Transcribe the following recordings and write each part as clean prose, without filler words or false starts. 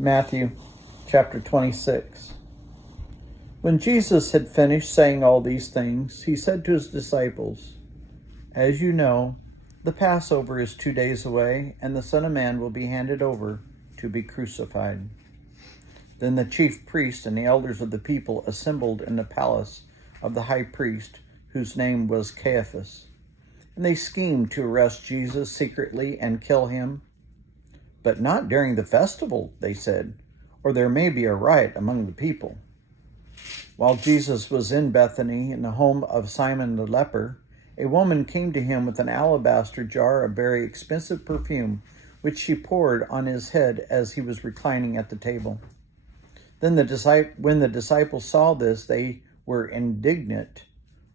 Matthew chapter 26. When Jesus had finished saying all these things, he said to his disciples, "As you know, the Passover is 2 days away, and the Son of Man will be handed over to be crucified." Then the chief priests and the elders of the people assembled in the palace of the high priest, whose name was Caiaphas. And they schemed to arrest Jesus secretly and kill him. "But not during the festival," they said, "or there may be a riot among the people." While Jesus was in Bethany, in the home of Simon the leper, a woman came to him with an alabaster jar of very expensive perfume, which she poured on his head as he was reclining at the table. Then when the disciples saw this, they were indignant.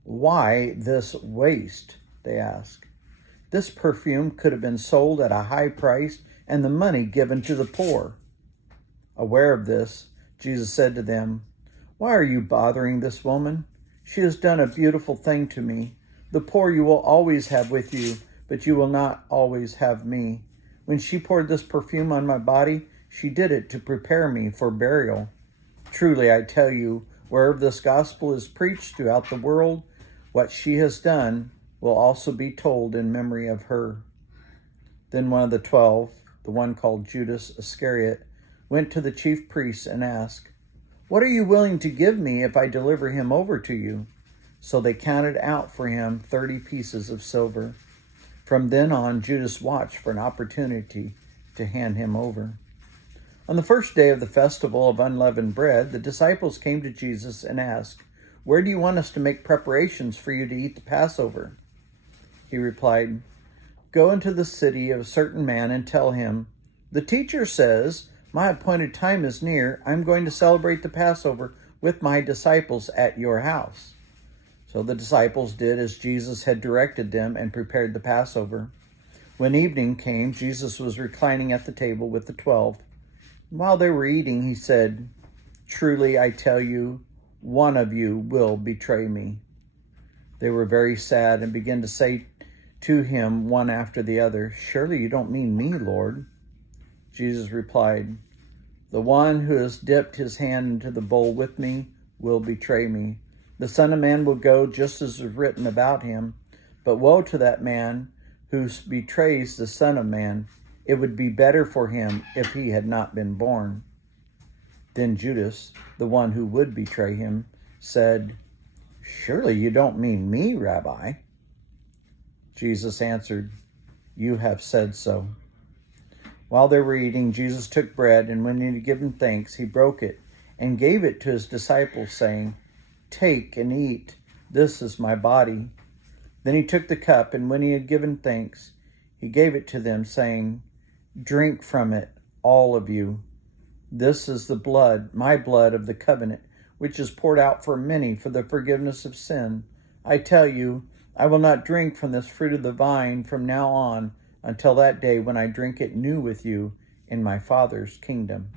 "Why this waste?" they asked. "This perfume could have been sold at a high price and the money given to the poor." Aware of this, Jesus said to them, "Why are you bothering this woman? She has done a beautiful thing to me. The poor you will always have with you, but you will not always have me. When she poured this perfume on my body, she did it to prepare me for burial. Truly, I tell you, wherever this gospel is preached throughout the world, what she has done will also be told in memory of her." Then one of the 12, the one called Judas Iscariot, went to the chief priests and asked, "What are you willing to give me if I deliver him over to you?" So they counted out for him 30 pieces of silver. From then on, Judas watched for an opportunity to hand him over. On the first day of the festival of unleavened bread, the disciples came to Jesus and asked, "Where do you want us to make preparations for you to eat the Passover?" He replied, "Go into the city of a certain man and tell him, 'The teacher says, my appointed time is near. I'm going to celebrate the Passover with my disciples at your house.'" So the disciples did as Jesus had directed them and prepared the Passover. When evening came, Jesus was reclining at the table with the 12. While they were eating, he said, "Truly, I tell you, one of you will betray me." They were very sad and began to say to him one after the other, "Surely you don't mean me, Lord." Jesus replied, "The one who has dipped his hand into the bowl with me will betray me. The Son of Man will go just as is written about him, but woe to that man who betrays the Son of Man. It would be better for him if he had not been born." Then Judas, the one who would betray him, said, "Surely you don't mean me, Rabbi." Jesus answered, "You have said so." While they were eating, Jesus took bread, and when he had given thanks, he broke it and gave it to his disciples, saying, "Take and eat. This is my body." Then he took the cup, and when he had given thanks, he gave it to them, saying, "Drink from it, all of you. This is the blood, my blood of the covenant, which is poured out for many for the forgiveness of sin. I tell you, I will not drink from this fruit of the vine from now on until that day when I drink it new with you in my Father's kingdom."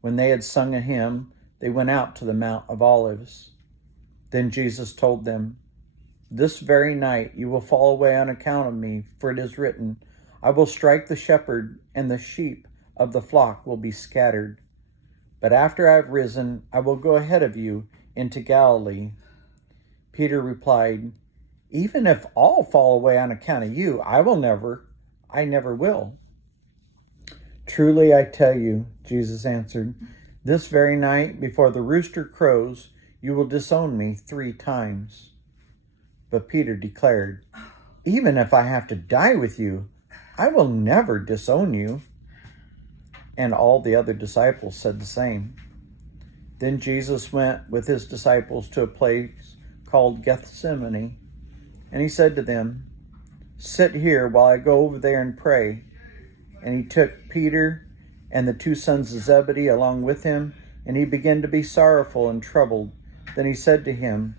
When they had sung a hymn, they went out to the Mount of Olives. Then Jesus told them, "This very night you will fall away on account of me, for it is written, I will strike the shepherd, and the sheep of the flock will be scattered. But after I have risen, I will go ahead of you into Galilee." Peter replied, "Even if all fall away on account of you, I never will." "Truly I tell you," Jesus answered, "this very night before the rooster crows, you will disown me 3 times. But Peter declared, "Even if I have to die with you, I will never disown you." And all the other disciples said the same. Then Jesus went with his disciples to a place called Gethsemane, and he said to them, "Sit here while I go over there and pray." And he took Peter and the 2 sons of Zebedee along with him, and he began to be sorrowful and troubled. Then he said to him,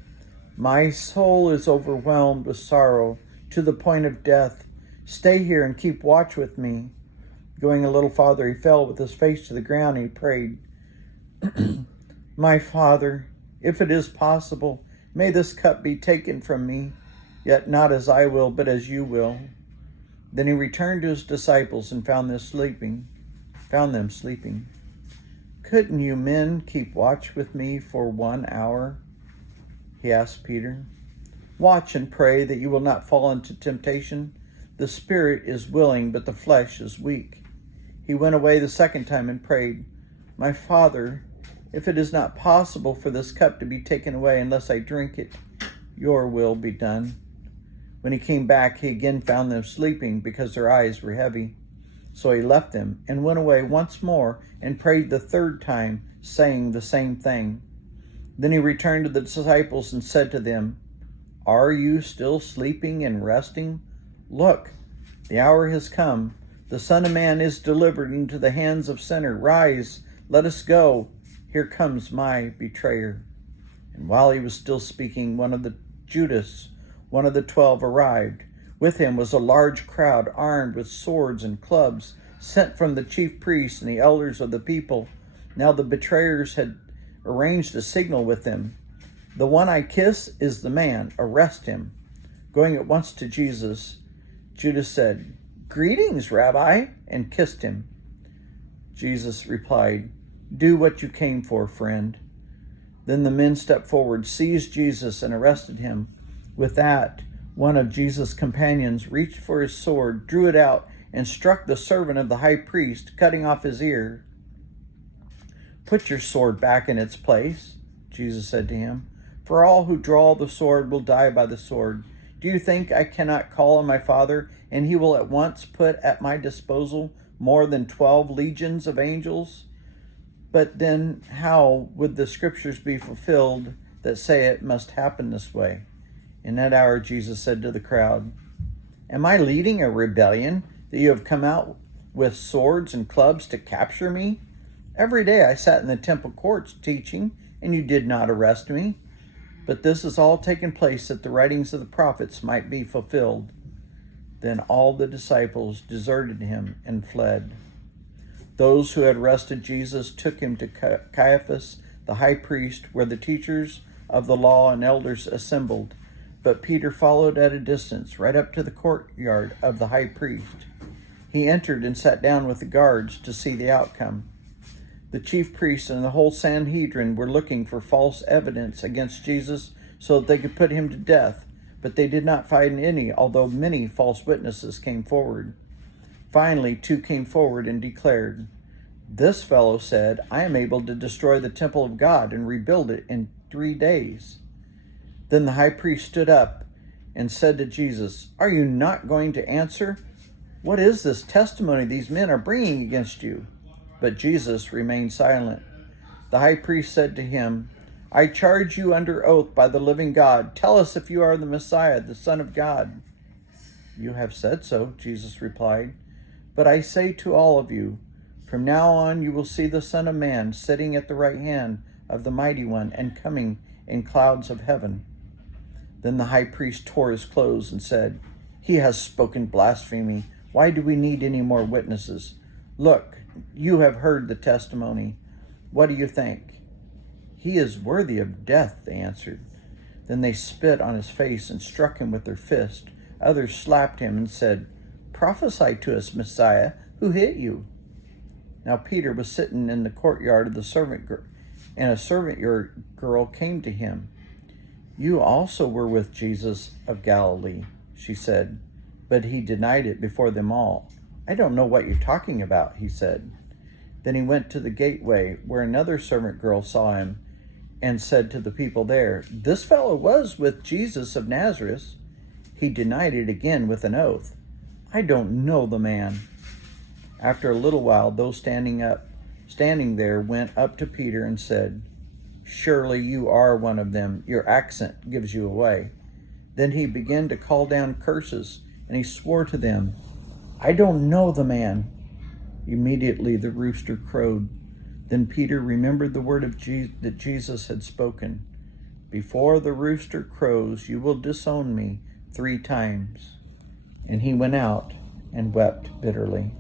"My soul is overwhelmed with sorrow to the point of death. Stay here and keep watch with me." Going a little farther, he fell with his face to the ground and he prayed, "My Father, if it is possible, may this cup be taken from me, yet not as I will, but as you will." Then he returned to his disciples and found them sleeping. Couldn't you men keep watch with me for 1 hour? He asked Peter. Watch and pray that you will not fall into temptation. The spirit is willing, but the flesh is weak. He went away the second time and prayed, My Father, if it is not possible for this cup to be taken away unless I drink it, your will be done. When he came back, he again found them sleeping because their eyes were heavy. So he left them and went away once more and prayed the third time, saying the same thing. Then he returned to the disciples and said to them, Are you still sleeping and resting? Look, the hour has come. The Son of Man is delivered into the hands of sinners. Rise, let us go. Here comes my betrayer. And while he was still speaking, Judas, one of the 12, arrived. With him was a large crowd armed with swords and clubs, sent from the chief priests and the elders of the people. Now the betrayers had arranged a signal with them. The one I kiss is the man. Arrest him. Going at once to Jesus, Judas said, Greetings, Rabbi, and kissed him. Jesus replied, Do what you came for, friend. Then the men stepped forward, seized Jesus, and arrested him. With that, one of Jesus' companions reached for his sword, drew it out, and struck the servant of the high priest, cutting off his ear. Put your sword back in its place, Jesus said to him, for all who draw the sword will die by the sword. Do you think I cannot call on my Father, and he will at once put at my disposal more than 12 legions of angels? But then how would the scriptures be fulfilled that say it must happen this way? In that hour, Jesus said to the crowd, Am I leading a rebellion that you have come out with swords and clubs to capture me? Every day I sat in the temple courts teaching, and you did not arrest me. But this has all taken place that the writings of the prophets might be fulfilled. Then all the disciples deserted him and fled. Those who had arrested Jesus took him to Caiaphas, the high priest, where the teachers of the law and elders assembled. But Peter followed at a distance, right up to the courtyard of the high priest. He entered and sat down with the guards to see the outcome. The chief priests and the whole Sanhedrin were looking for false evidence against Jesus so that they could put him to death, but they did not find any, although many false witnesses came forward. Finally, 2 came forward and declared, This fellow said, I am able to destroy the temple of God and rebuild it in 3 days. Then the high priest stood up and said to Jesus, Are you not going to answer? What is this testimony these men are bringing against you? But Jesus remained silent. The high priest said to him, I charge you under oath by the living God. Tell us if you are the Messiah, the Son of God. You have said so, Jesus replied. But I say to all of you, from now on you will see the Son of Man sitting at the right hand of the Mighty One and coming in clouds of heaven. Then the high priest tore his clothes and said, He has spoken blasphemy. Why do we need any more witnesses? Look, you have heard the testimony. What do you think? He is worthy of death, they answered. Then they spit on his face and struck him with their fist. Others slapped him and said, Prophesy to us, Messiah, who hit you? Now Peter was sitting in the courtyard of the servant girl, and a servant girl came to him. You also were with Jesus of Galilee, she said, but he denied it before them all. I don't know what you're talking about, he said. Then he went to the gateway where another servant girl saw him and said to the people there, This fellow was with Jesus of Nazareth. He denied it again with an oath. I don't know the man. After a little while, those standing there went up to Peter and said, Surely you are one of them. Your accent gives you away. Then he began to call down curses, and he swore to them, I don't know the man. Immediately the rooster crowed. Then Peter remembered the word that Jesus had spoken. Before the rooster crows, you will disown me 3 times. And he went out and wept bitterly.